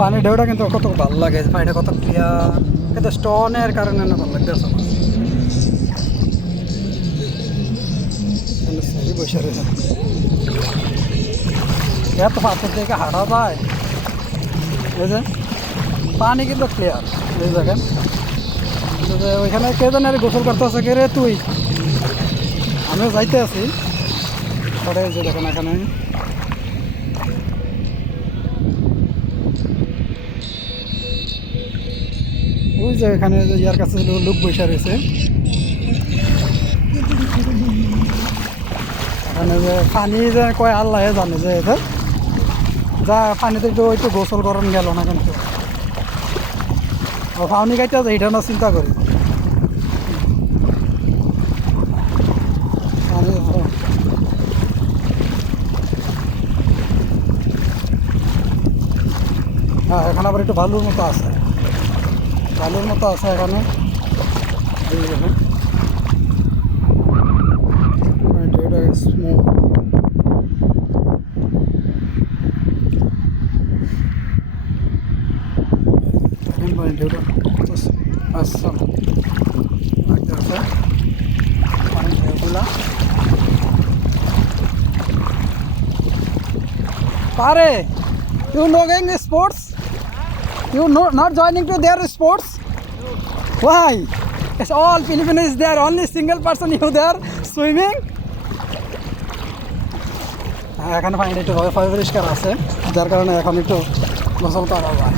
পানির ঢেউটা কিন্তু কত ভালো লাগে, পানিটা কত ক্লিয়ার, কিন্তু স্টোনের কারণে না ভালো লাগতেছে আমার। বসে রয়েছে এত পাথর থেকে হাঁটা যায়, এই যে পানি কিন্তু ক্লিয়ার এই জায়গায়। ওইখানে কে জানি আর গোসল করতে আছে, কে রে তুই? আমিও যাইতে আছি পরে, যে দেখেন এখানে ওই যে এখানে যে ইয়ার কাছে লোক বসে রয়েছে, এখানে যে পানি যে কয় আল্লাহ জানে যে এটা যা পানিতে একটু গোসল করন গেল না, কিন্তু পানি খাইতে আছে এটা না চিন্তা করি। হ্যাঁ এখানে আবার একটু বালুর মতো আছে, বালুর মতো আছে এখানে। স্মুথ আচ্ছা ঢেউগুলা পারে। You know going sports? You know not joining to their sports? Why? It's all Filipinos there. Only single person you there swimming. এখানে পানিটা একটু পরিষ্কার আছে, যার কারণে এখন একটু গোসল করা যায়।